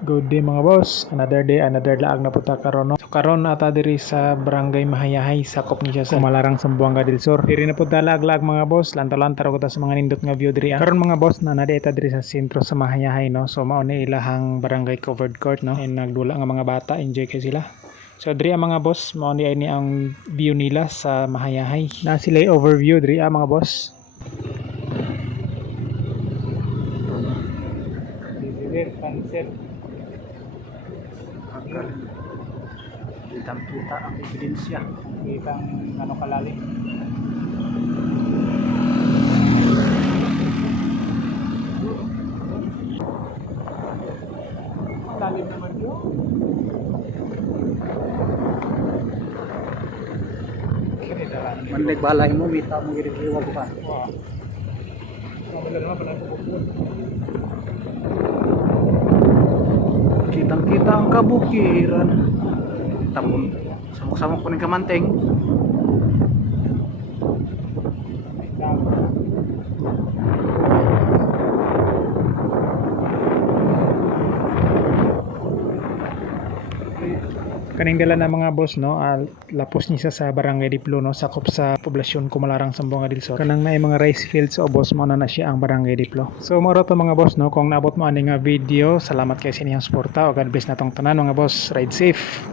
Good day mga boss. Another day, another laag na puta karon no. So karon ata diri sa Barangay Mahayahay, sakop ni siya sa Kumalarang, Zamboanga del Sur. Diri na puta laag-laag mga boss. Lantaw-lantaw ko ta sa mga nindot nga view diri. Karon mga boss na nadi ta diri sa sentro sa Mahayahay no. So mao ni ilahang barangay covered court no. And nagdula nga mga bata, enjoy kay sila. So diri mga boss, mao ni ini ang view nila sa Mahayahay. Na sila overview diri mga boss. Pansit. Kitang-kita ang ebidensya. Kitang ano kalalim. Lalim naman yun. Mandag balay mo, mita mo giri-giriwag pa. Wow. Mabala naman pala ito. Kitang-kita ang kabukiran. Tapon, samok-samok po ng kamanteng. Kaning dala na mga boss no, lapos niya sa Barangay Diplo no, sakop sa poblasyon Kumalarang, Zamboanga del Sur. Kanang naay mga rice fields o boss mo na siya ang Barangay Diplo. So moro to mga boss no, kung naabot mo ani nga video, salamat kay sa inyong suporta o God bless natong tanan mga boss. Ride safe.